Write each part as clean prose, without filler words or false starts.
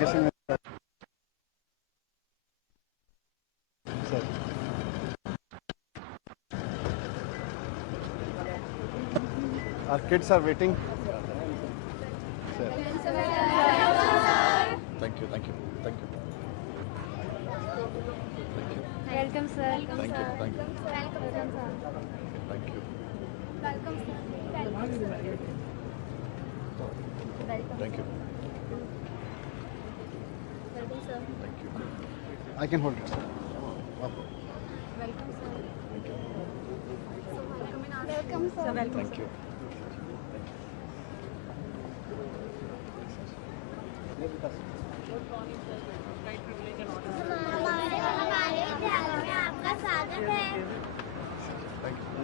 Our kids are waiting. Sir. Thank you. Welcome, sir. Thank you. Welcome, sir. Thank you. Welcome, sir. Thank you. Welcome, sir. Thank you. I can hold it, sir. Welcome, sir. Welcome, sir. Welcome, Thank you. हमारे विद्यालय में आपका स्वागत है। Thank you.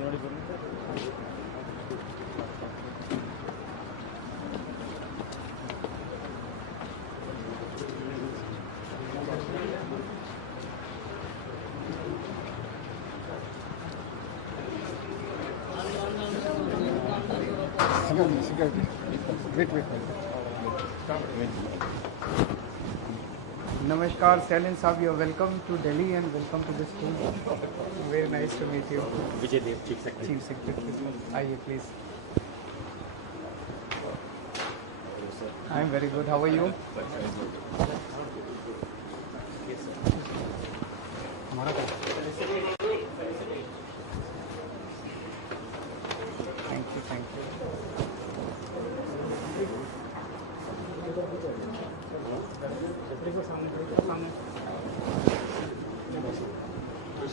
Security. Wait. Namaskar, Stalin Sahab, you are welcome to Delhi and welcome to the school. Very nice to meet you. Vijay Dev, Chief Secretary. Chief Secretary. Aye, please. I am very good. How are you? Yes, sir. Thank you.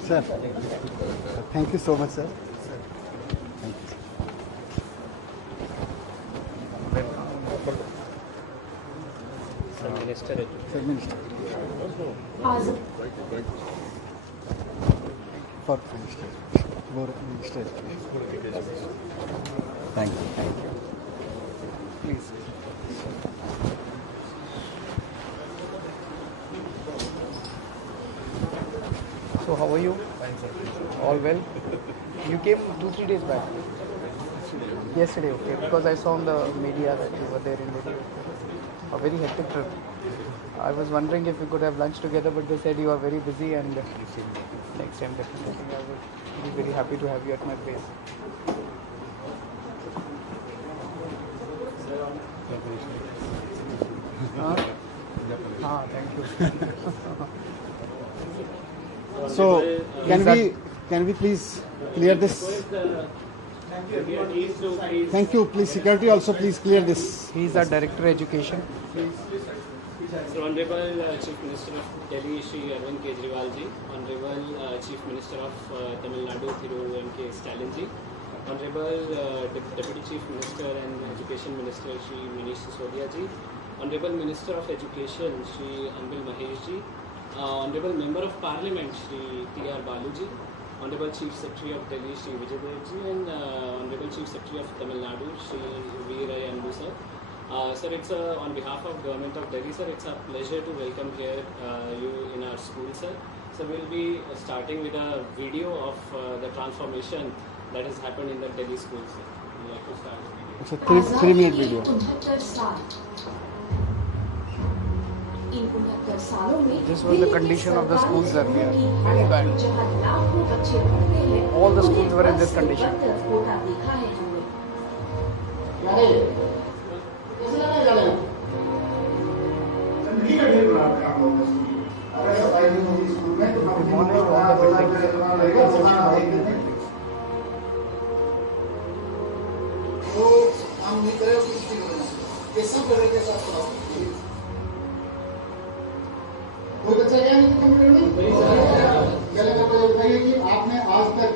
Sir. Thank you so much, sir. Thank you. Sir, Minister. Sir, Minister. For Minister. Minister. Thank you. Please. So how are you? Fine, sir. All well? You came 2-3 days back. Yesterday, okay. Because I saw on the media that you were there in Delhi. A very hectic trip. I was wondering if we could have lunch together, but they said you are very busy and next time definitely I would be very happy to have you at my place. Thank you. So, can we please clear this? Thank you. Please, security also please clear this. He is our Director Education. So, Honorable Chief Minister of Delhi, Shri Arvind Kejriwal ji, Honorable Chief Minister of Tamil Nadu, Thiru Mk Stalin ji, Honorable Deputy Chief Minister and Education Minister, Shri Manish Sisodia ji, Honorable Minister of Education, Shri Anbil Mahesh ji, Honorable Member of Parliament, Shri T.R. Balu ji, Honorable Chief Secretary of Delhi, Shri Vijay Dev ji, and Honorable Chief Secretary of Tamil Nadu, Shri V. Ray Anbu sir. Sir, it's on behalf of Government of Delhi, sir, it's a pleasure to welcome here you in our school, sir. So we'll be starting with a video of the transformation that has happened in the Delhi schools, sir. We'd like to start the video. It's a 3-minute video. This was the condition of the schools earlier. Very bad. All the schools were in this condition. Demolished all the buildings. कोई बच्चा गया नहीं computer में? पहले मेरे को ये बताइए कि आपने आज तक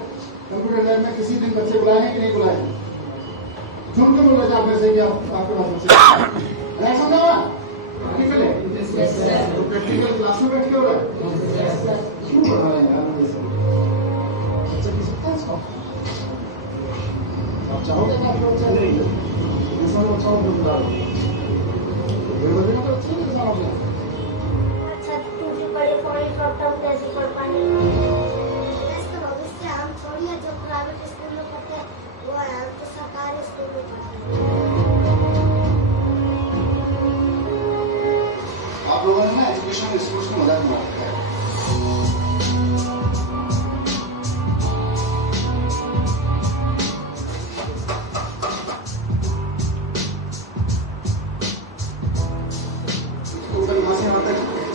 कंप्यूटर लैब में किसी दिन बच्चे बुलाए हैं कि नहीं बुलाए? झूठ क्यों बोल रहे आप में से कि आपके पास बच्चे नहीं समझा हुआ? प्रैक्टिकल है? तो प्रैक्टिकल क्लास में बैठ के हो रहा है? क्यों पढ़ा रहे हैं यार ये सब? बच्चा की सकता है इसको? आप चाहोगे कि आपका बच्चा नहीं? ये सब बच्चाओं को बुला लो। कोई बच्चे तो अच्छे नहीं समझ रहे। बड़े पॉइंट ड्रॉप डाउन कैसे कर पाएंगे? इसका भविष्य हम थोड़ी है जो प्राइवेट स्कूल में पढ़ते हैं वो है तो सरकारी स्कूल में पढ़ते हैं। आप एजुकेशन स्कूल्स को मजाक बनाते हैं।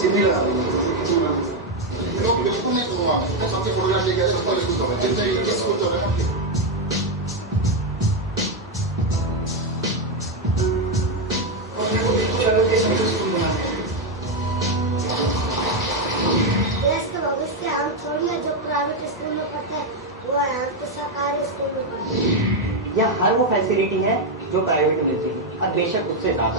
चिमनी लगा लोग बिल्कुल नहीं दूंगा सबके फोटोग्राफ लेके सबका स्कूल तो जितने स्कूल तो है हम थोड़ी है जो प्राइवेट स्कूल में पढ़ते हैं वो है हम तो सरकारी स्कूल में पढ़ते हैं। यह हर वो फैसिलिटी है जो प्राइवेट में मिलती है और बेशक उससे ज्यादा।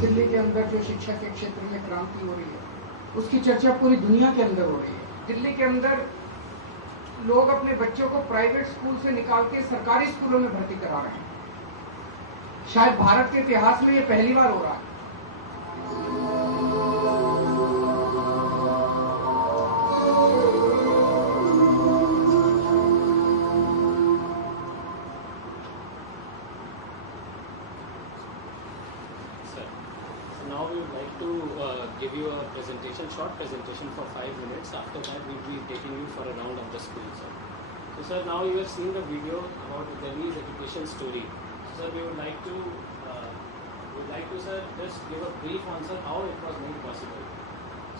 दिल्ली के अंदर जो शिक्षा के क्षेत्र में क्रांति हो रही है उसकी चर्चा पूरी दुनिया के अंदर हो रही है। दिल्ली के अंदर लोग अपने बच्चों को प्राइवेट स्कूल से निकाल के सरकारी स्कूलों में भर्ती करा रहे हैं। शायद भारत के इतिहास में ये पहली बार हो रहा है। Now we would like to give you a presentation, short presentation for 5 minutes. After that, we will be taking you for a round of the school, sir. So, sir, now you have seen the video about Delhi's education story. So, sir, we would like to, sir, just give a brief answer how it was made possible.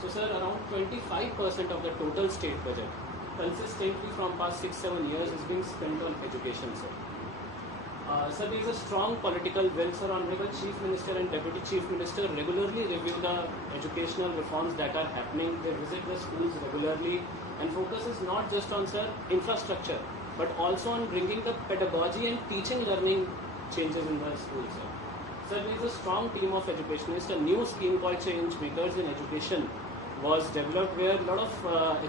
So, sir, around 25% of the total state budget, consistently from past 6-7 years, is being spent on education, sir. Sir, there is a strong political will, sir. Honorable Chief Minister and Deputy Chief Minister regularly review the educational reforms that are happening. They visit the schools regularly and focus is not just on, sir, infrastructure, but also on bringing the pedagogy and teaching learning changes in the schools, sir. Sir, there is a strong team of educationists. A new scheme called Change Makers in Education was developed where a lot of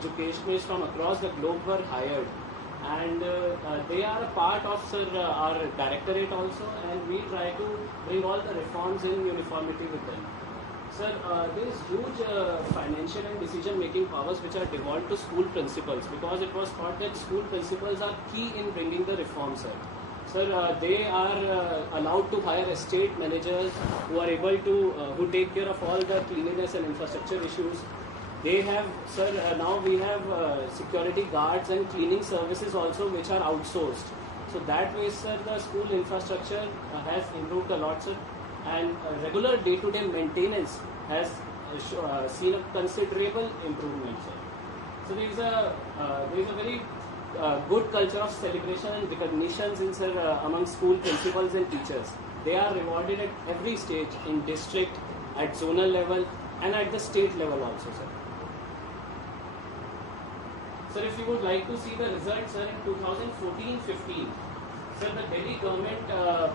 educationists from across the globe were hired. And they are a part of, sir, our directorate also, and we try to bring all the reforms in uniformity with them. Sir, there is huge financial and decision-making powers which are devolved to school principals because it was thought that school principals are key in bringing the reforms, sir. Sir, they are allowed to hire estate managers who are able to, who take care of all the cleanliness and infrastructure issues. They have, sir, now we have security guards and cleaning services also which are outsourced. So that way, sir, the school infrastructure has improved a lot, sir. And regular day-to-day maintenance has seen a considerable improvement, sir. So there is a very good culture of celebration and recognitions in, sir, among school principals and teachers. They are rewarded at every stage in district, at zonal level, and at the state level also, sir. Sir, if you would like to see the results, sir, in 2014-15, sir, the Delhi government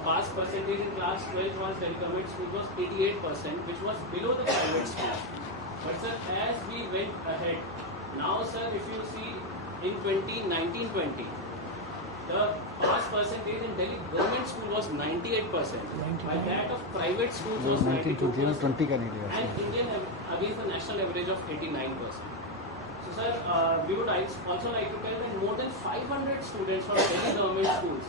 pass percentage in class 12 was Delhi government school was 88%, which was below the private school. But sir, as we went ahead, now, sir, if you see in 2019-20, the pass percentage in Delhi government school was 98%, while that of private schools was 92%, and Indian against the national average of 89%. So, sir, we would also like to tell that more than 500 students from Delhi government schools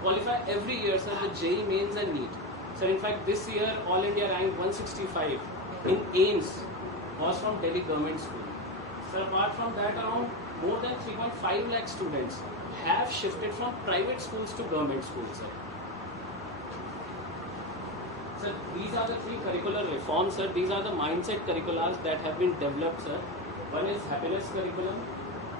qualify every year, sir, with JEE mains and NEET. Sir, in fact, this year, All India rank 165 in AIMS was from Delhi government school. Sir, apart from that, around more than 3.5 lakh students have shifted from private schools to government schools, sir. Sir, these are the three curricular reforms, sir. These are the mindset curriculars that have been developed, sir. One is happiness curriculum,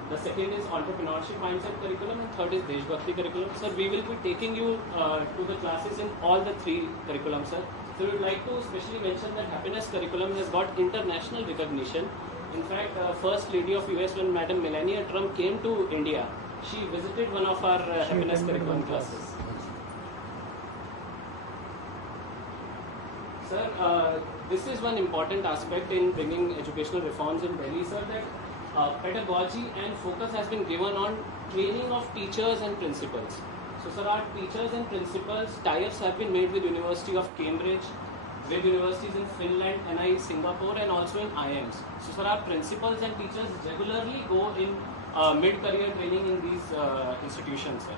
The second is entrepreneurship mindset curriculum, and third is Deshbhakti curriculum. Sir, we will be taking you to the classes in all the three curriculums, sir. So we would like to specially mention that happiness curriculum has got international recognition. In fact, First Lady of US, when Madam Melania Trump came to India, she visited one of our happiness curriculum classes. Sir, this is one important aspect in bringing educational reforms in Delhi, sir, that pedagogy and focus has been given on training of teachers and principals. So, sir, our teachers and principals tie-ups have been made with University of Cambridge, with universities in Finland, NI, Singapore, and also in IIMs. So, sir, our principals and teachers regularly go in mid-career training in these institutions, sir.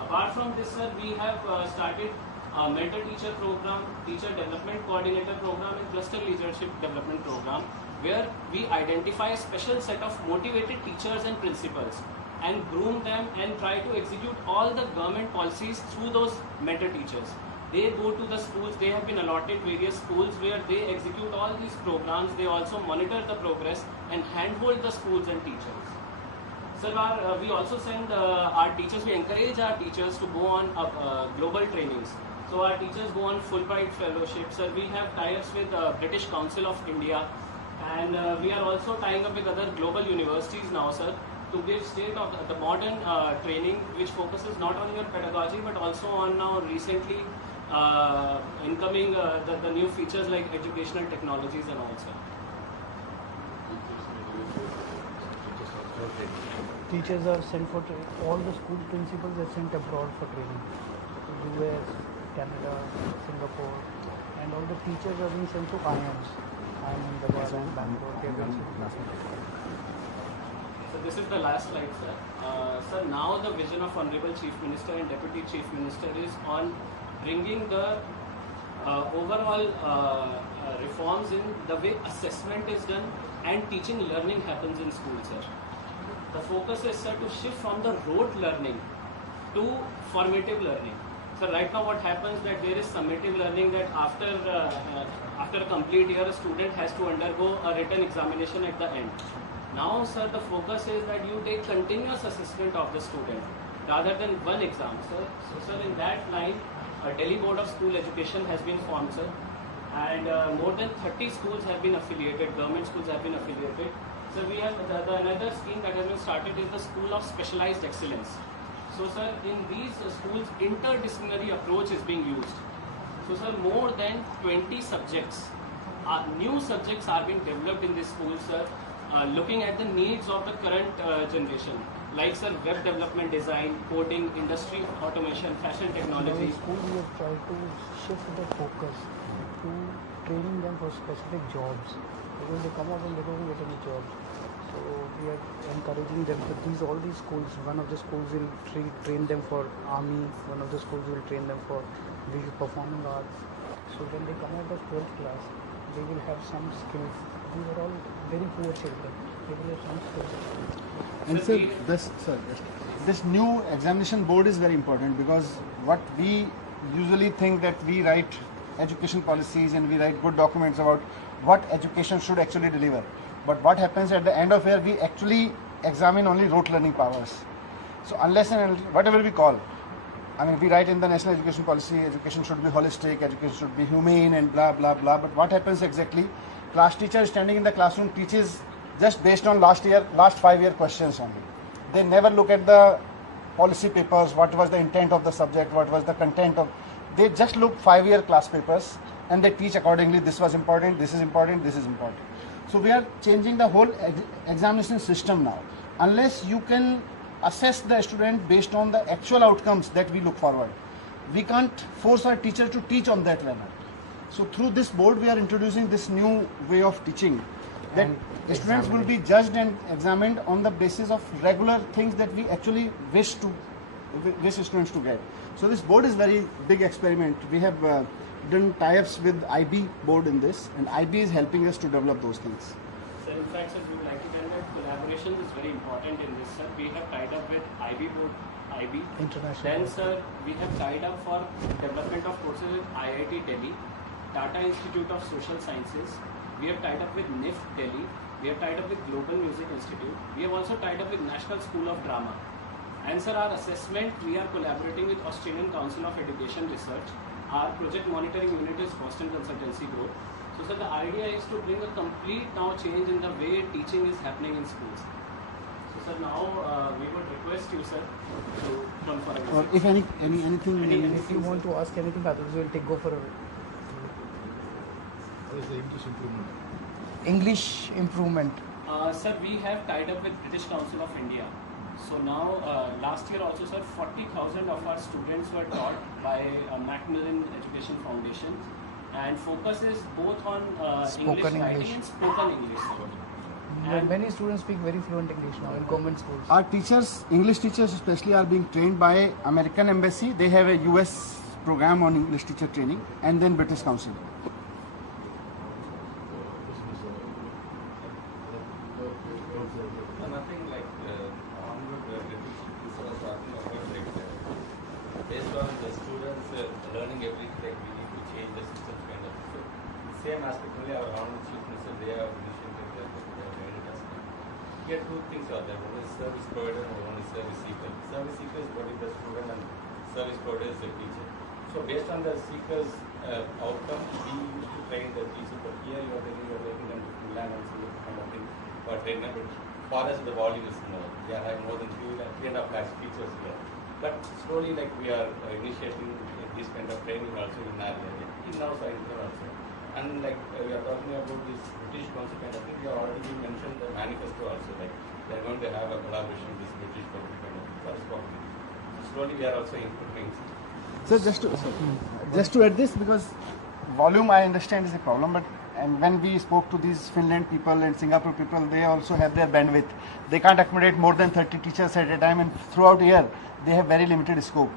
Apart from this, sir, we have started a mentor teacher program, teacher development coordinator program, and cluster leadership development program, where we identify a special set of motivated teachers and principals and groom them and try to execute all the government policies through those mentor teachers. They go to the schools, they have been allotted various schools where they execute all these programs. They also monitor the progress and handhold the schools and teachers. Sir, we also send our teachers, we encourage our teachers to go on global trainings. So our teachers go on Fulbright fellowships. Sir, we have tie-ups with British Council of India, and we are also tying up with other global universities now, sir, to give state of the modern training, which focuses not only on pedagogy but also on now recently incoming the new features like educational technologies and all, sir. Teachers are sent for all the school principals are sent abroad for training. US, Canada, Singapore, and all the teachers are being sent to IIMs. IIM in Bangalore. So this is the last slide, sir. Sir, now the vision of Honorable Chief Minister and Deputy Chief Minister is on bringing the overall reforms in the way assessment is done and teaching learning happens in schools, sir. The focus is, sir, to shift from the rote learning to formative learning. So right now what happens that there is summative learning, that after a complete year a student has to undergo a written examination at the end. Now, sir, the focus is that you take continuous assessment of the student rather than one exam, sir. So, sir, in that line, a Delhi Board of School Education has been formed, sir, and more than 30 schools have been affiliated, government schools have been affiliated. So we have another scheme that has been started is the School of Specialized Excellence. So, sir, in these schools, interdisciplinary approach is being used. So, sir, more than 20 subjects, new subjects are being developed in these schools, sir, looking at the needs of the current generation. Like, sir, web development, design, coding, industry, automation, fashion technology. In school, we have tried to shift the focus to training them for specific jobs. Because they come out and they don't get any jobs. So we are encouraging them to all these schools. One of the schools will train them for army. One of the schools will train them for visual performing arts. So when they come out of 12th class, they will have some skills. These are all very poor children. They will have some skills. And sir, this new examination board is very important, because what we usually think that we write education policies and we write good documents about what education should actually deliver. But what happens at the end of year, we actually examine only rote learning powers. So unless and whatever we call, I mean, we write in the National Education Policy, education should be holistic, education should be humane and blah, blah, blah. But what happens exactly? Class teacher standing in the classroom teaches just based on last 5-year questions only. They never look at the policy papers, what was the intent of the subject, what was the content of, they just look 5-year class papers and they teach accordingly. This was important, this is important, this is important. So we are changing the whole examination system now. Unless you can assess the student based on the actual outcomes that we look forward, we can't force our teacher to teach on that level. So through this board, we are introducing this new way of teaching, that students will be judged and examined on the basis of regular things that we actually wish students to get. So this board is very big experiment. We have done tie-ups with IB board in this, and IB is helping us to develop those things. Sir, in fact, sir, we would like to tell that collaboration is very important in this, sir. We have tied up with IB board, IB. International. Then, sir, we have tied up for development of courses with IIT Delhi, Tata Institute of Social Sciences. We have tied up with NIFT Delhi, We have tied up with Global Music Institute. We have also tied up with National School of Drama. And sir, our assessment, we are collaborating with Australian Council of Education Research. Our project monitoring unit is Boston Consultancy Group. So sir, the idea is to bring a complete now change in the way teaching is happening in schools. So sir, now we would request you sir to come for a visit. Or if anything, If you want to ask anything, otherwise we'll go for a What is the English improvement? English improvement. Sir, we have tied up with British Council of India. So now, last year also, sir, 40,000 of our students were taught by Macmillan Education Foundation, and focus is both on English Spoken writing English. and spoken English. Sir. And Many students speak very fluent English now in government schools. our teachers, English teachers especially, are being trained by American Embassy. They have a US program on English teacher training, and then British Council. Nothing like onward this was talking about like based on the students learning everything, like we need to change the system kind of. So same aspect only our honorable chief minister, they have initiated that they have made it as well. Here two things are there. One is service provider and one is service seeker. Service seeker is what is the student and service provider is the teacher. So based on the seeker's outcome, we used to train the teacher. But here you are taking them to Finland and some kind of thing for training. But for us the volume is more. We are having more than 3.5 lakhs teachers here. But slowly, like we are initiating this kind of training also in our area, in our side also. And like we are talking about this British Council kind of thing, we have already mentioned the manifesto also. Like they are going to have a collaboration with this British Council kind of thing. That's what we do. So slowly we are also improving. So just to add this, because volume I understand is a problem, but and when we spoke to these Finland people and Singapore people, they also have their bandwidth. They can't accommodate more than 30 teachers at a time, and throughout the year they have very limited scope.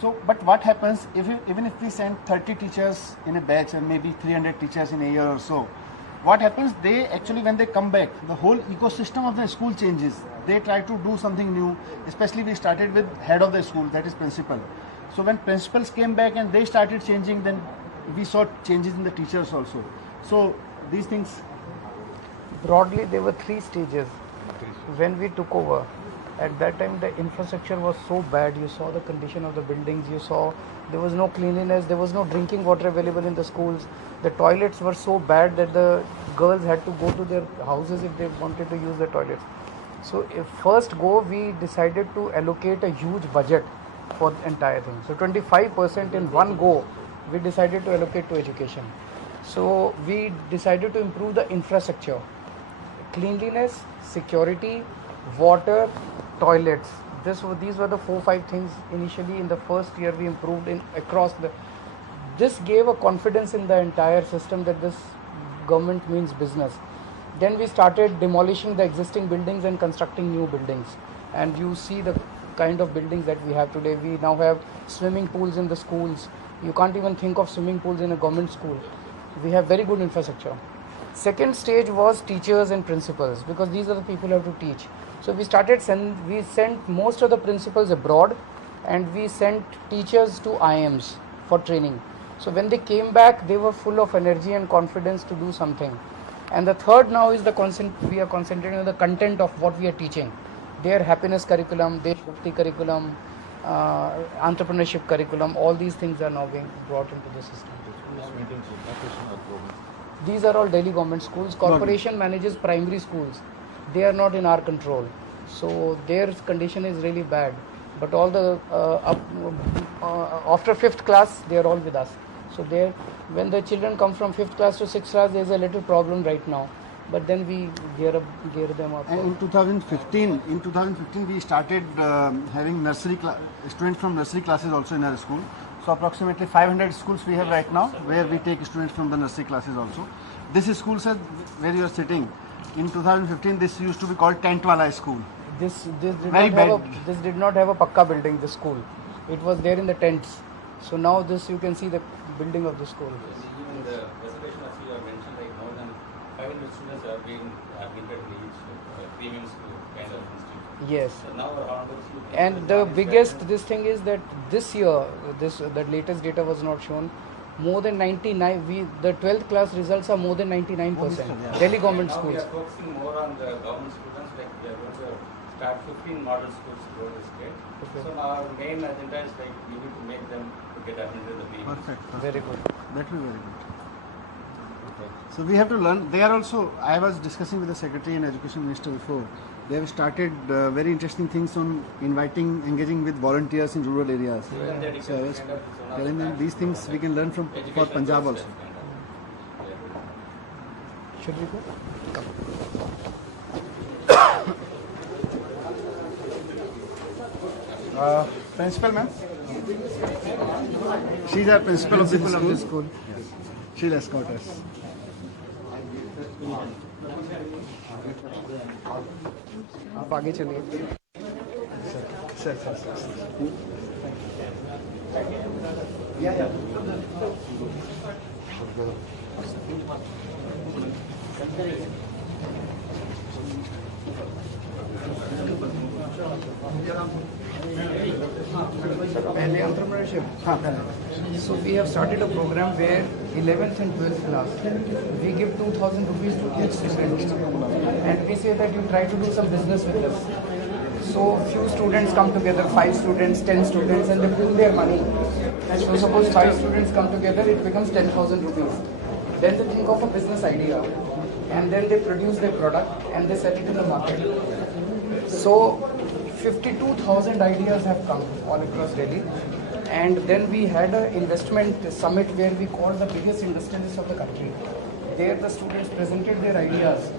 So, but what happens even if we send 30 teachers in a batch and maybe 300 teachers in a year or so, what happens? They actually, when they come back, the whole ecosystem of the school changes. They try to do something new. Especially we started with head of the school, that is principal. So when principals came back and they started changing, then we saw changes in the teachers also. So these things. Broadly, there were 3 stages when we took over. At that time, the infrastructure was so bad. You saw the condition of the buildings. You saw there was no cleanliness. There was no drinking water available in the schools. The toilets were so bad that the girls had to go to their houses if they wanted to use the toilets. So, first go, we decided to allocate a huge budget for the entire thing. So, 25% in one go, we decided to allocate to education. So, we decided to improve the infrastructure, cleanliness, security, water, toilets. These were the 4-5 things initially in the first year we improved in across the. This gave a confidence in the entire system that this government means business. Then we started demolishing the existing buildings and constructing new buildings. And you see the kind of buildings that we have today. We now have swimming pools in the schools. You can't even think of swimming pools in a government school. We have very good infrastructure. Second stage was teachers and principals, because these are the people who have to teach. So we sent most of the principals abroad, and we sent teachers to IMs for training. So when they came back, they were full of energy and confidence to do something. And the third now is we are concentrating on the content of what we are teaching. Their happiness curriculum, their Shakti curriculum, entrepreneurship curriculum, all these things are now being brought into the system. These are all Delhi government schools. Corporation manages primary schools. They are not in our control. So their condition is really bad. But all the after 5th class, they are all with us. So when the children come from 5th class to 6th class, there is a little problem right now. But then we gear them up. And in 2015, we started having students from nursery classes also in our school. So approximately 500 schools we have right now, where we take students from the nursery classes also. This school, sir, where you are sitting, in 2015 this used to be called Tent Wala School. This did not have a pakka building, this school. It was there in the tents. So now you can see the building of the school. In the presentation as you have mentioned, like more than 500 students have been admitted in each premium school kind of institute. Yes. So now around and the biggest thing is that this year, the latest data was not shown. more than 99. The 12th class results are more than 99%. Delhi government Now we schools. are focusing more on the government students, like we are going to start 15 model schools throughout the state. Okay. So now our main agenda is like we need to make them to get admitted to the BE. Perfect. Very good. That will be very good. So we have to learn. They are also. I was discussing with the Secretary and Education Minister before. They have started very interesting things on engaging with volunteers in rural areas. Yeah. So I was telling them these things we can learn from for Punjab also. Should we go? Principal ma'am. She's our principal of the school. Yes. She'll escort us. आप आगे चलिए. Sir. पहले entrepreneurship. So we have started a program where 11th and 12th class we give 2,000 rupees to each student, and we say that you try to do some business with us. So few students come together, 5 students, 10 students, and they pool their money. So suppose 5 students come together, it becomes 10,000 rupees. Then they think of a business idea, and then they produce their product and they sell it in the market. So 52,000 ideas have come all across Delhi, and then we had an investment summit where we called the biggest industrialists of the country. There the students presented their ideas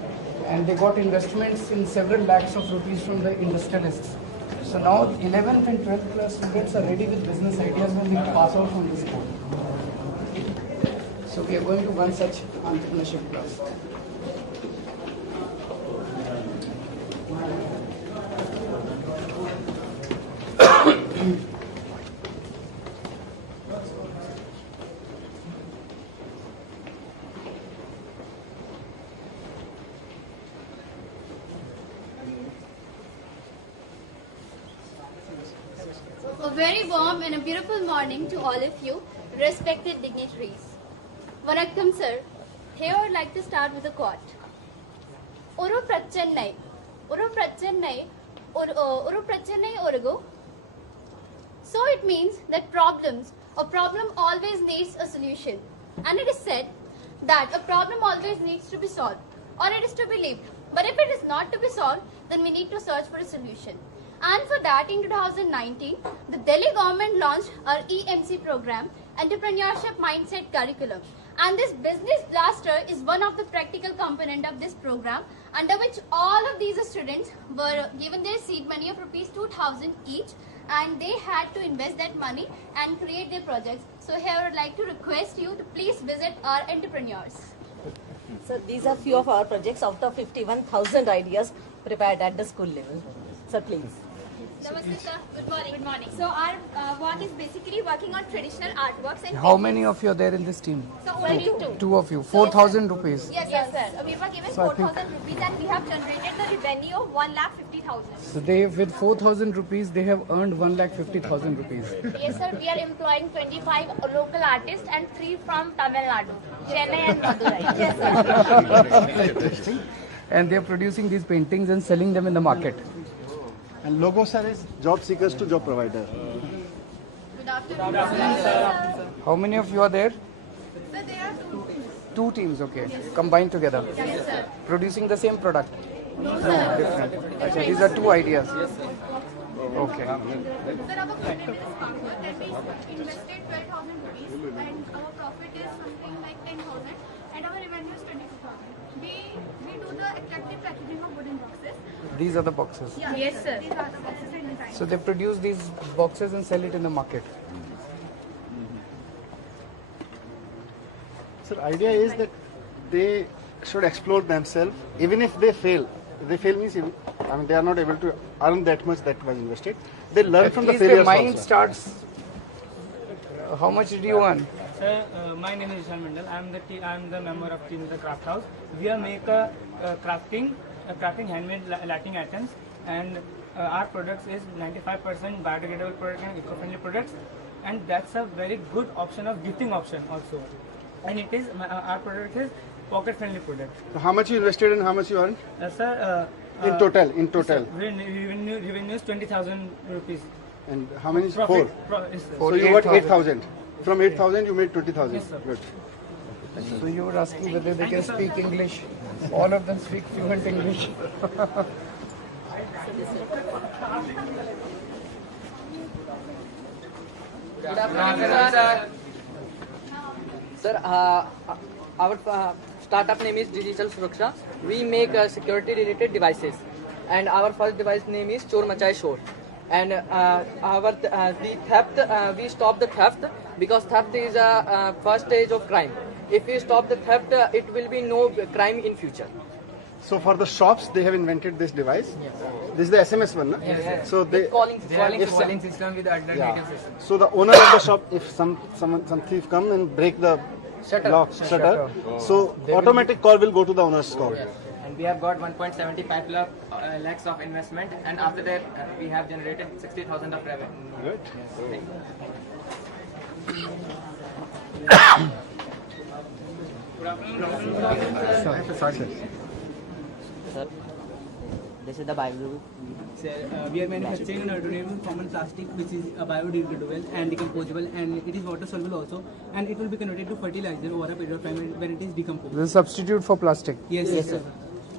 and they got investments in several lakhs of rupees from the industrialists. So now 11th and 12th class students are ready with business ideas when they pass out from this school. So we are going to one such entrepreneurship class. A very warm and a beautiful morning to all of you, respected dignitaries. Vanakkam sir, here I would like to start with a quote. Oru prachennai, orugu. So it means that a problem always needs a solution. And it is said that a problem always needs to be solved, or it is to be lived. But if it is not to be solved, then we need to search for a solution. And for that, in 2019, the Delhi government launched our EMC program, Entrepreneurship Mindset Curriculum. And this business blaster is one of the practical component of this program, under which all of these students were given their seed money of rupees 2,000 each, and they had to invest that money and create their projects. So here I would like to request you to please visit our entrepreneurs. So these are few of our projects out of 51,000 ideas prepared at the school level. So please. Namaste sir. Good morning. Good morning. So our work is basically working on traditional artworks and How many of you are there in this team? so only two. 2 of you. 4,000 rupees. Yes, sir. We were given So I think- 4,000 rupees and we have generated the revenue of 1,50,000. So they, with 4,000 rupees, they have earned 1,50,000 rupees. Yes, sir. We are employing 25 local artists and 3 from Tamil Nadu, Chennai and Madurai. Yes, Interesting. And they are producing these paintings and selling them in the market. And logo sir is job seekers to job provider. Good afternoon. How many of you are there? Sir, there are 2. 2 teams, okay. Combined together. Yes, sir. Producing the same product. No, sir. Different. Okay, these are 2 ideas. Okay. Sir, our credit is farmer that we invested 12,000 rupees and our profit is something like 10,000 and our revenue is 22,000. We do the attractive packaging of wooden boxes. These are the boxes. Yeah. Yes, sir. These are the boxes and designs. So they produce these boxes and sell it in the market. So the idea is that they should explore themselves, even if they fail. If they fail means, they are not able to earn that much that was invested. They learn At from the least their failures mind also. starts. How much did you earn? Sir, my name is Ishan Mandal. I am the member of team in the craft house. We are make crafting handmade lighting items, and our products is 95% biodegradable product and eco-friendly products. and that's a very good option of gifting option also. And it is our product is pocket friendly product. So how much you invested and how much you earned? Sir, In total. revenue is 20,000 rupees. And how many? Profit. Four. Yes, sir. So you got 8,000. From 8,000 you made 20,000. Yes, sir. Good. So you were asking whether they can speak English. All of them speak fluent English. Good afternoon, sir. Sir, our startup name is Digital Suraksha. We make security related devices, and our first device name is Chor Machai Shor. And the theft, we stop the theft because theft is a first stage of crime. If we stop the theft, it will be no crime in future. So for the shops, they have invented this device. Yes. This is the SMS one, no? Yes. So they calling system with alternative system. So the owner of the shop, if some thief come and break the shutter, so automatic call will go to the owner's call. Yes. And we have got 1.75 lakhs of investment, and after that we have generated 60,000 of revenue. Good. Sorry. Sir, this is the Bible. Sir, we are manufacturing an alternative common plastic which is biodegradable and decomposable, and it is water soluble also, and it will be converted to fertilizer over a period of time when it is decomposed. This is substitute for plastic. Yes, sir.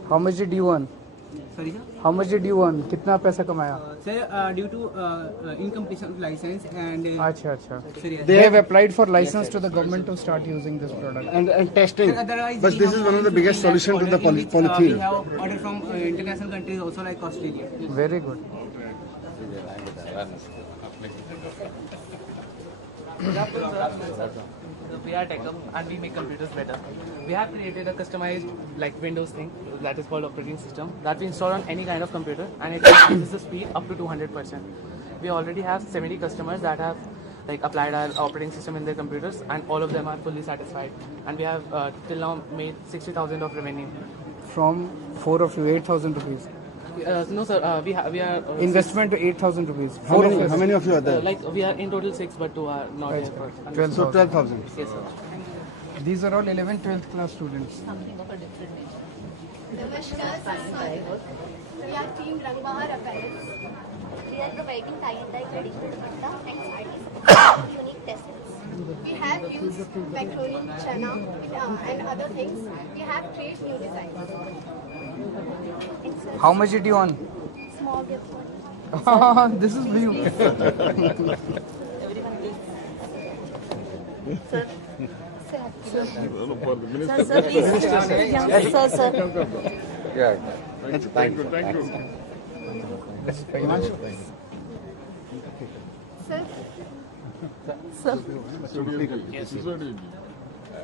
How much did you earn? Sorry, sir. How much did you earn? कितना पैसा कमाया? Sir, due to incompletion of license and अच्छा. sir, yes. They have applied for license to the government to start using this product. And testing. Otherwise, But we this have is one of the only biggest 15 lakh solution to the order in which, polythene. We have order from international countries also like Australia. Very good. We are tech and we make computers better. We have created a customized like Windows thing that is called operating system that we install on any kind of computer, and it increases the speed up to 200%. We already have 70 customers that have like applied our operating system in their computers, and all of them are fully satisfied. And we have till now made 60,000 of revenue. From 4 of you, 8,000 rupees. No sir, we are Investment to 8,000 rupees. How many of you are there? like we are in total 6, but 2 are not here. 12,000. So 12,000. Yes sir. These are all 11th, 12th class students. Namaskar, sir. We are Team Rangbahar Apparels. We are providing tie-and-dye traditional dupatta and sarees, unique tassels. We have used macaroni, chana, and other things. We have created new designs. How much did you earn? Small gift. This is for you. Sir, please. Yes, sir. Thank you.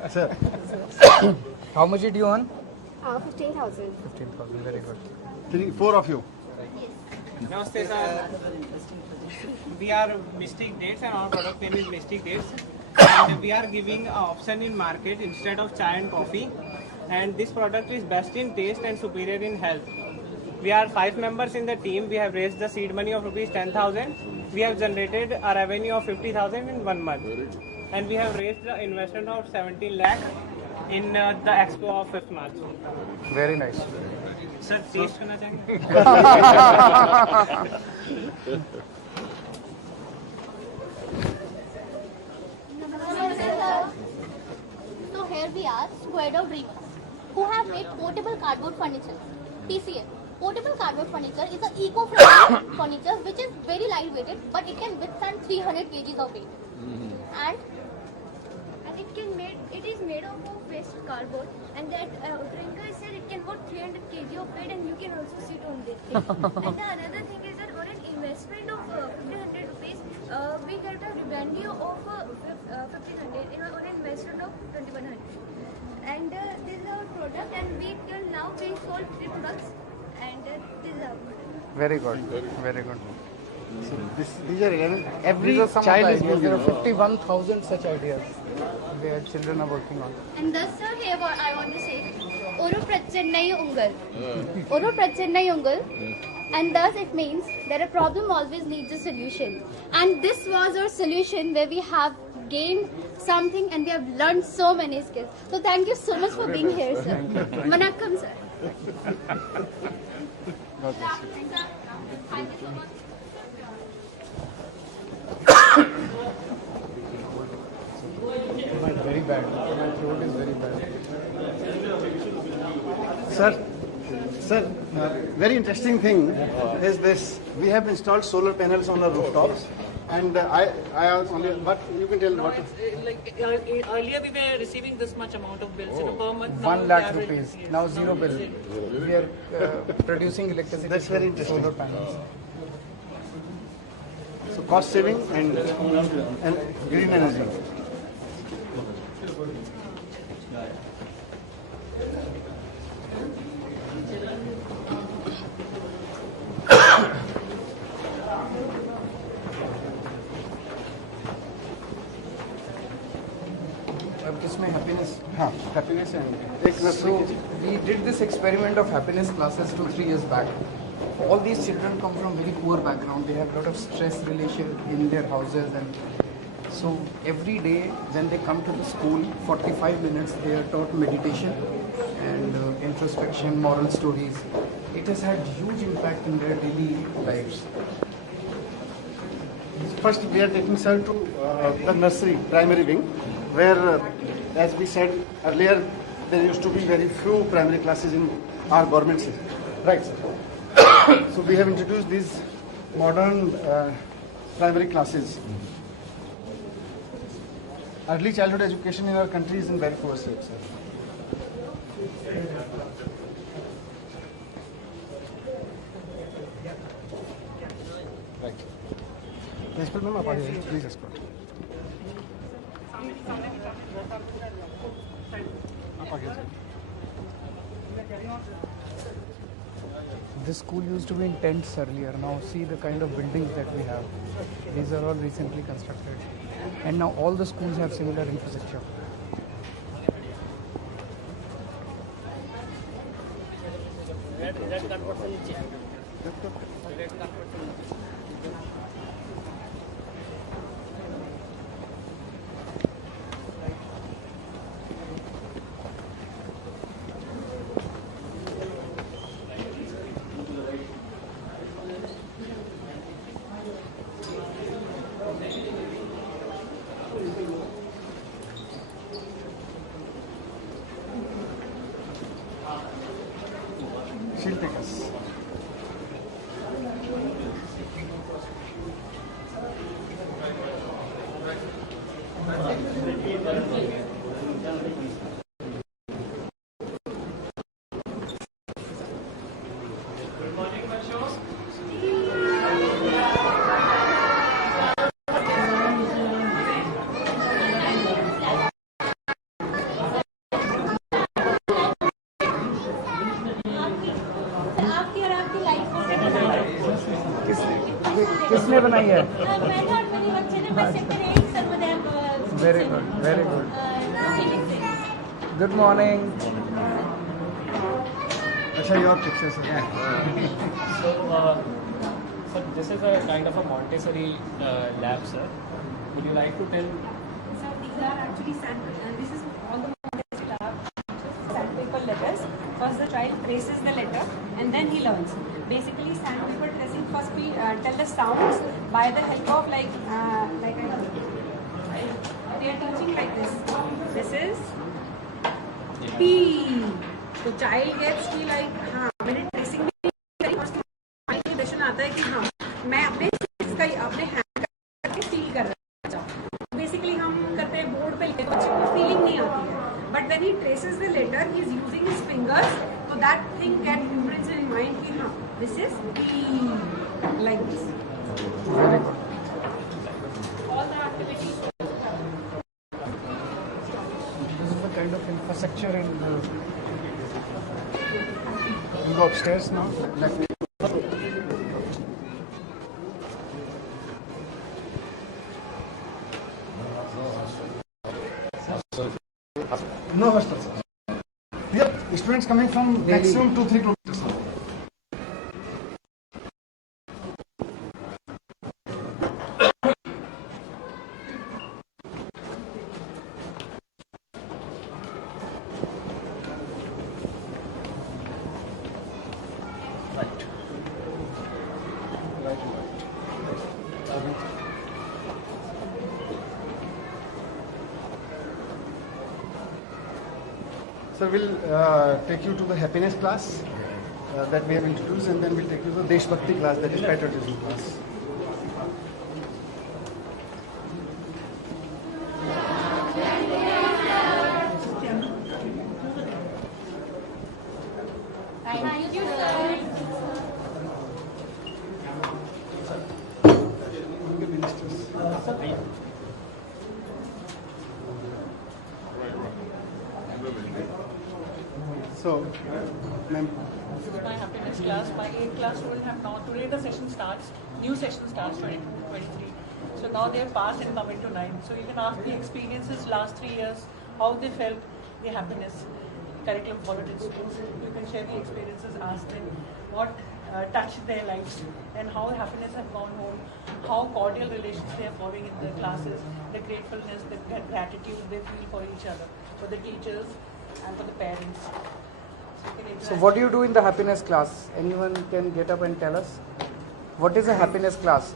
Sir. How much did you earn? 15,000. 15,000. Very good. 4 of you. Namaste, sir. We are Mystic Dates and our product name is Mystic Dates. And we are giving an option in market instead of chai and coffee. And this product is best in taste and superior in health. We are 5 members in the team. We have raised the seed money of rupees 10,000. We have generated a revenue of 50,000 in 1 month. And we have raised the investment of 17 lakh in the expo of 5th March. Very nice. Sir, taste करना चाहेंगे? So here we are, Squad of Dreamers, who have made portable cardboard furniture. TCF. Portable cardboard furniture is an eco-friendly furniture which is very lightweighted, but it can withstand 300 kgs of weight. And It is made of waste cardboard, and that drinker said it can hold 300 kg of weight, and you can also sit on this thing. And the another thing is that on an investment of 1,500 rupees, we get a revenue of 1,500 on an investment of 2,100. And this is our product, and we till now we sold 3 products, and this is our product. Very good. Very good. So these are 11. Every These are some child of is the ideas. There are moving. 51,000 such ideas where children are working on. And thus, sir, here I want to say, Uru Prachennai Ungal. Uru Prachennai Ungal and thus it means that a problem always needs a solution. And this was our solution, where we have gained something and we have learned so many skills. So thank you so much for being here, sir. Vanakkam, sir. Thank you so much. Very bad. My throat is very bad. Sir, very interesting thing is this. We have installed solar panels on the rooftops, and I only. But you can tell what. Earlier we were receiving this much amount of bills per month. 1 lakh rupees. Now 0 bill. We are producing electricity. That's very interesting. Solar panels. So cost saving and green energy. अब किसमें happiness? हाँ, happiness and So we did this experiment of happiness classes 2-3 years back. All these children come from very poor background. They have a lot of stress relation in their houses, and so every day when they come to the school, 45 minutes they are taught meditation and introspection, moral stories. It has had huge impact in their daily lives. first we are taking sir to the nursery, primary wing, where, as we said earlier, there used to be very few primary classes in our government system. Right, sir. So we have introduced these modern primary classes. Early childhood education in our country is in very poor state, sir. Right. Principal ma'am, आप आगे please escort. आप आगे जाइए. This school used to be in tents earlier. Now see the kind of buildings that we have. These are all recently constructed. And now all the schools have similar infrastructure. She'll take us. किसने बनाई है? मैंने और मेरे बच्चे ने, मैं sector 8 Sarvodaya Very good, very good. Good morning. Acha, your picture, sir. So, sir, this is a kind of a Montessori lab, sir. Would you like to tell? So these are actually this is all the Montessori lab, sandpaper letters. First the child traces the letter and then he learns. Basically sandpaper tracing, first we tell the sounds by the help of like they are teaching like this. This is P. So child gets की like हाँ मैंने tracing भी करी और उसके impression आता है कि हाँ मैं अपने इसका अपने hand करके feel कर रहा हूँ. Basically हम करते हैं board पे लिखते हैं बच्चे को feeling नहीं आती है. But when he traces the letter, he is using his fingers, so that thing gets imprinted in mind कि हाँ this is P, like this. Very good. All the activities. This is the kind of infrastructure in you go upstairs now. Left. No hostel, sir. Here, students coming from maximum 2-3 kilometers. So we'll take you to the happiness class that we have introduced, and then we'll take you to the Deshbhakti class, that is patriotism class. Thank you, sir. So, ma'am. This is my happiness class. My 8th class students have now, today the session starts, new session starts 22-23. So now they have passed and come into 9. So you can ask the experiences last 3 years, how they felt, the happiness curriculum followed in schools. You can share the experiences, ask them what touched their lives and how happiness have gone home, how cordial relations they are following in the classes, the gratefulness, the gratitude they feel for each other, for the teachers and for the parents. So what do you do in the happiness class? Anyone can get up and tell us? What is a happiness class?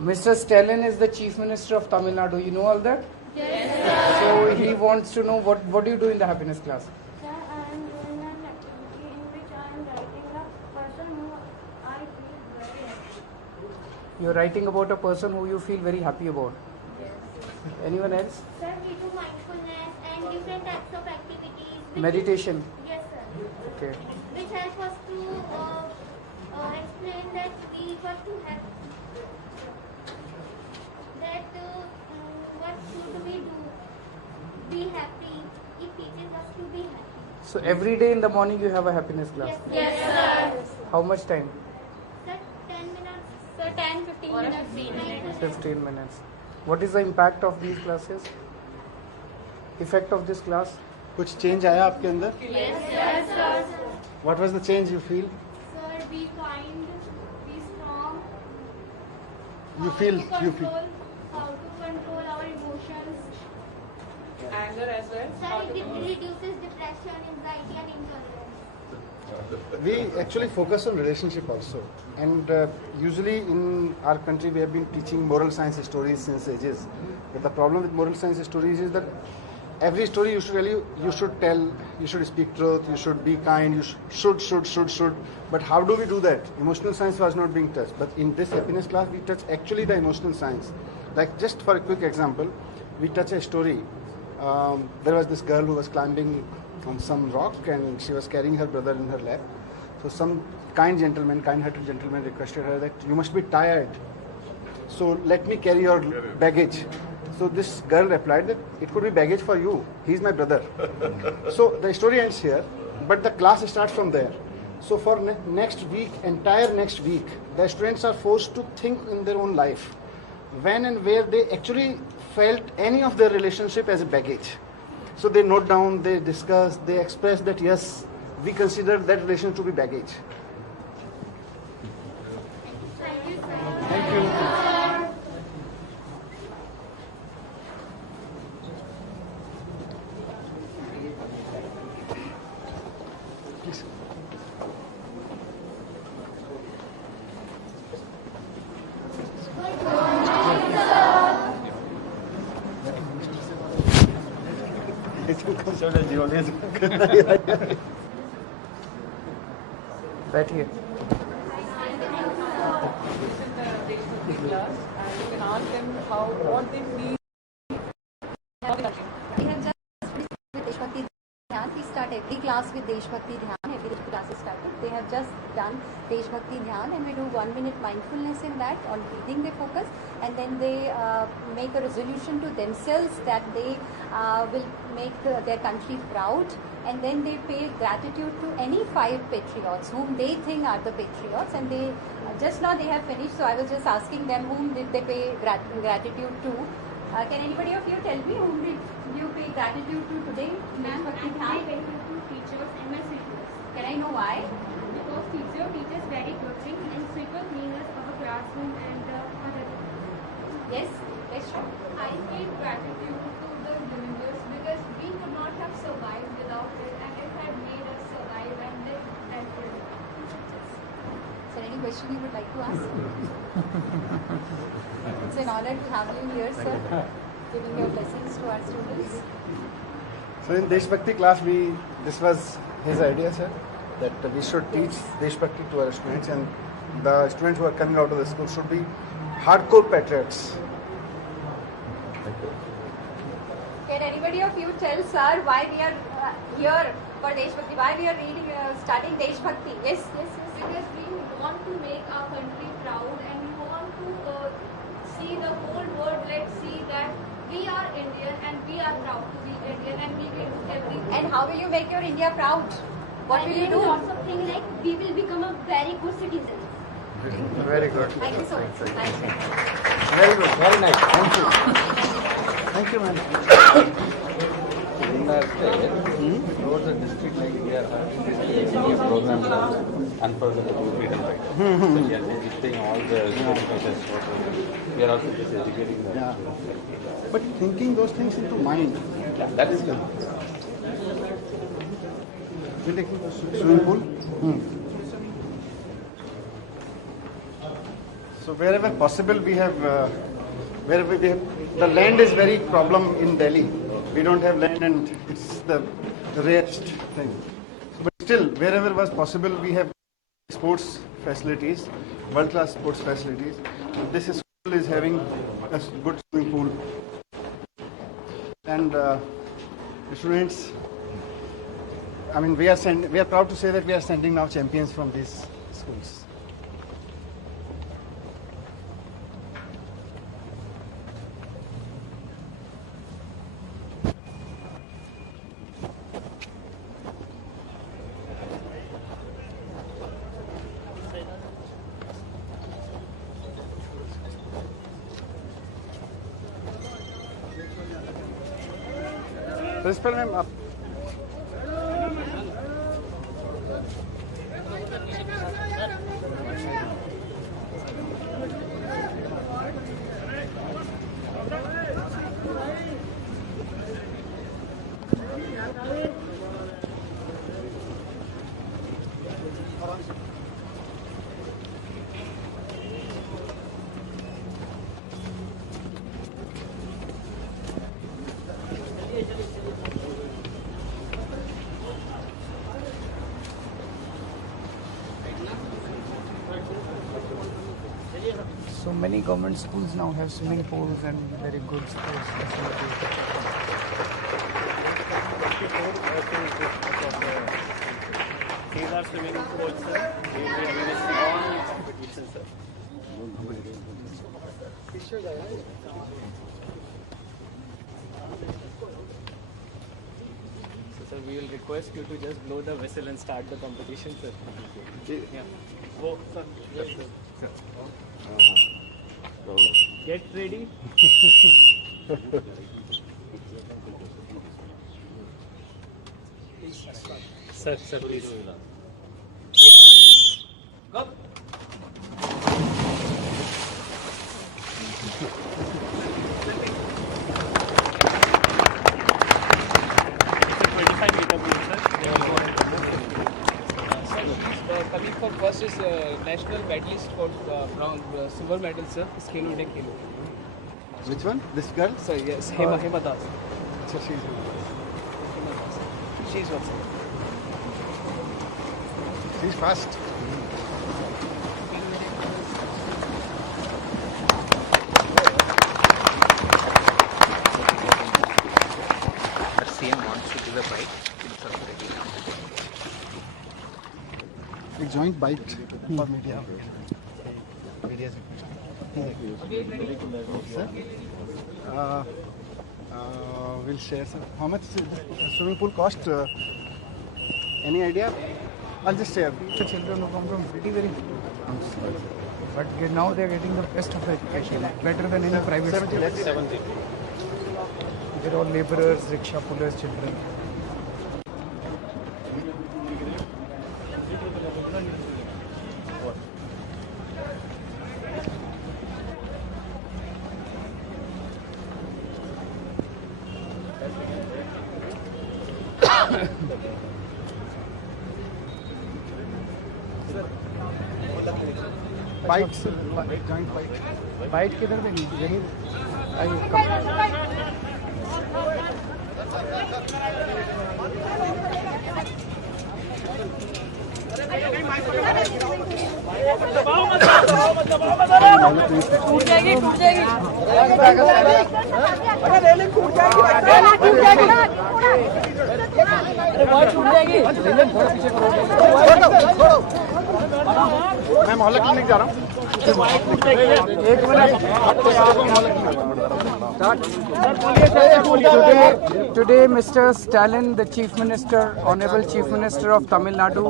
Mr. Stalin is the Chief Minister of Tamil Nadu. You know all that? Yes, sir. So he wants to know what do you do in the happiness class? Sir, I am doing an activity in which I am writing a person who I feel very happy. You're writing about a person who you feel very happy about. Yes. Anyone else? Sir, we do mindfulness and different types of activities. Meditation. Yes, sir. Okay. Which help us to explain that we got to have that what should we do? Be happy. It teaches us to be happy. So every day in the morning you have a happiness class? Yes, sir. How much time? Sir, 10 minutes. Sir, 10-15 minutes. 15 minutes. What is the impact of these classes? Effect of this class? कुछ change आया आपके अंदर? Yes, sir. What was the change you feel? Sir, be kind, be strong. You feel. How to control our emotions. Anger as well. Sir, it reduces depression, anxiety and intolerance. We actually focus on relationship also, and usually in our country we have been teaching moral science stories since ages. But the problem with moral science stories is that every story you should tell, you should speak truth, you should be kind, you should. But how do we do that? Emotional science was not being touched. But in this happiness class, we touch actually the emotional science. Like just for a quick example, we touch a story. There was this girl who was climbing on some rock and she was carrying her brother in her lap. So some kind-hearted gentleman requested her that you must be tired. So let me carry your baggage. So this girl replied that it could be baggage for you. He's my brother. So the story ends here, but the class starts from there. So for entire next week, the students are forced to think in their own life when and where they actually felt any of their relationship as a baggage. So they note down, they discuss, they express that yes, we consider that relation to be baggage. Thank you, sir. Thank you. Please. बैठिए. Class, and you can ask them what they feel. We have just with Deshbhakti Dhyan. We start every class with Deshbhakti Dhyan. Every class is started. They have just done Deshbhakti Dhyan, and we do 1 minute mindfulness in that. On breathing they focus, and then they make a resolution to themselves that they will make their country proud, and then they pay gratitude to any 5 patriots whom they think are the patriots, and they just now they have finished. So I was just asking them whom did they pay gratitude to. Can anybody of you tell me whom did you pay gratitude to today? Ma'am, I pay gratitude to teachers and my sweepers. Can I know why? Because teacher teaches very good things and sweeper cleaners our classroom and other things. Yes, yes, sure. I pay gratitude to the universe because we could not have survived without it and it had made us survive and live that way. So any question you would like to ask? It's an honor to have you here, sir, giving your blessings to our students. So in Deshbhakti class, this was his idea, sir, that we should teach Deshbhakti to our students, and the students who are coming out of the school should be hardcore patriots. Can anybody of you tell sir why we are here for Deshbhakti? Why we are studying Deshbhakti? Yes, yes, yes. Because we want to make our country proud and we want to see the whole world, let's see that we are Indian and we are proud to be Indian and we will do everything. And how will you make your India proud? What will you do? Lots of things like we will become a very good citizen. Very good. Thank you so much. Thank you. Very good. Very nice. Thank you. Thank you, man. In that towards the district, like we are having this program called Unforgettable Freedom Fighter. So we are educating all the freedom fighters. We are also just educating them. Yeah. But thinking those things into mind. Yeah, that is good. We're taking the swimming pool. So wherever possible, we have the land is very problem in Delhi. We don't have land, and it's the rarest thing. But still, wherever was possible, we have sports facilities, world-class sports facilities. This school is having a good swimming pool, and the students. I mean, we are proud to say that we are sending now champions from these schools. Principal ma'am आप So many government schools now have swimming pools and very good sports facilities. These are swimming pools, sir. We will be having a small competition, sir. So, sir, we will request you to just blow the whistle and start the competition, sir. Yeah. Whoa, sir. Yes, sir. Get ready. Sir, please. Go. Coming for first is national medalist for silver medal, sir. Kilo 10 kilo. Which one? This girl? Sir, yes. Hema Das. So she's She's one, sir. she's fast. But Cm wants to give a bite. It's already. A joint bite for media. Sir? We'll share, sir. How much swimming pool cost? Any idea? I'll just share. The children who come from very but now they are getting the best of education, better than any private school. 70. They're all laborers, rickshaw pullers, children. Sir, Bites, joint bite. Bite किधर देंगे यही आइए टूट जाएगी अरे railing टूट जाएगी अरे बॉल टूट जाएगी मैं मोहल्ला क्लिनिक जा रहा हूँ। एक minute Today, Mr. Stalin, the Chief Minister, Honorable Chief Minister of Tamil Nadu,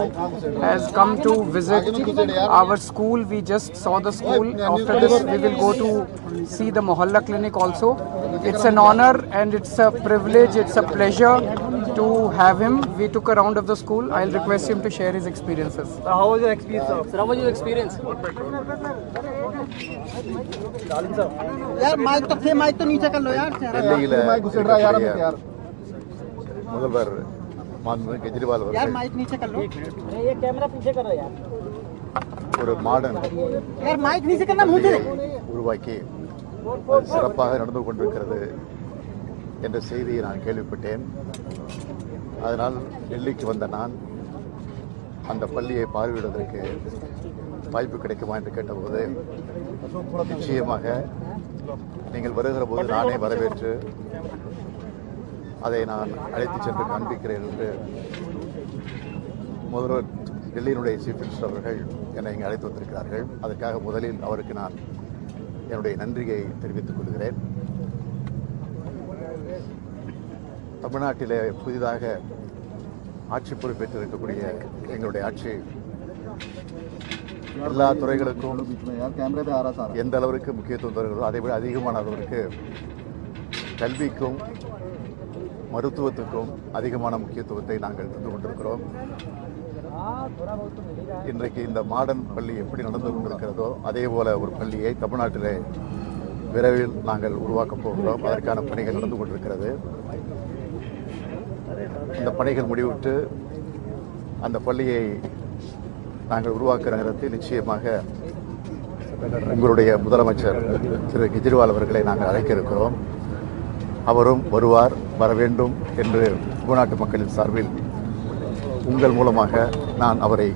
has come to visit our school. We just saw the school. After this, we will go to see the Mohalla clinic also. It's an honor and it's a privilege, it's a pleasure to have him. We took a round of the school. I'll request him to share his experiences. How was your experience? Sir, how was your experience? यार mic तो नीचे कर लो यार முதல்வர் மாண்புமிகு கெஜ்ரிவால் यार அவர்கள் mic नीचे कर लो ये कैमरा पीछे करो यार ஒரு மாடர்ன் यार माइक नीचे करना मुझे உருவாக்கி அது சிறப்பாக நடந்து கொண்டிருக்கிறது என்ற செய்தியை நான் கேள்விப்பட்டேன். அதனால் டெல்லிக்கு வந்த நான் அந்த பள்ளியை பார்வையிடுவதற்கு வாய்ப்பு கிடைக்குமா என்று கேட்டபோது நிச்சயமாக நீங்கள் வருகிற போது நானே வரவேற்று அதை நான் அழைத்து சென்று காண்பிக்கிறேன் என்று முதல்வர் டெல்லியினுடைய சீஃப் மினிஸ்டர் அவர்கள் என்னை இங்கே அழைத்து வந்திருக்கிறார்கள். அதற்காக முதலில் அவருக்கு நான் என்னுடைய நன்றியை தெரிவித்துக் கொள்கிறேன். தமிழ்நாட்டிலே புதிதாக ஆட்சி பொறுப்பேற்று இருக்கக்கூடிய எங்களுடைய ஆட்சி எல்லா துறைகளுக்கும் எந்த அளவிற்கு முக்கியத்துவம் தருகிறதோ அதை விட அதிகமான அளவிற்கு கல்விக்கும் மருத்துவத்துக்கும் அதிகமான முக்கியத்துவத்தை நாங்கள் தந்து கொண்டிருக்கிறோம். இன்றைக்கு இந்த மாடர்ன் பள்ளி எப்படி நடந்து கொண்டிருக்கிறதோ அதே போல ஒரு பள்ளியை தமிழ்நாட்டிலே விரைவில் நாங்கள் உருவாக்கப் போகிறோம். அதற்கான பணிகள் நடந்து கொண்டிருக்கிறது. இந்த பணிகள் முடிவுற்று அந்த பள்ளியை நாங்கள் உருவாக்குற நேரத்தில் நிச்சயமாக உங்களுடைய முதலமைச்சர் திரு கெஜ்ரிவால் அவர்களை நாங்கள் அழைக்க இருக்கிறோம். அவரும் வருவார், வர வேண்டும் என்று தமிழ்நாட்டு மக்களின் சார்பில் உங்கள் மூலமாக நான் அவரை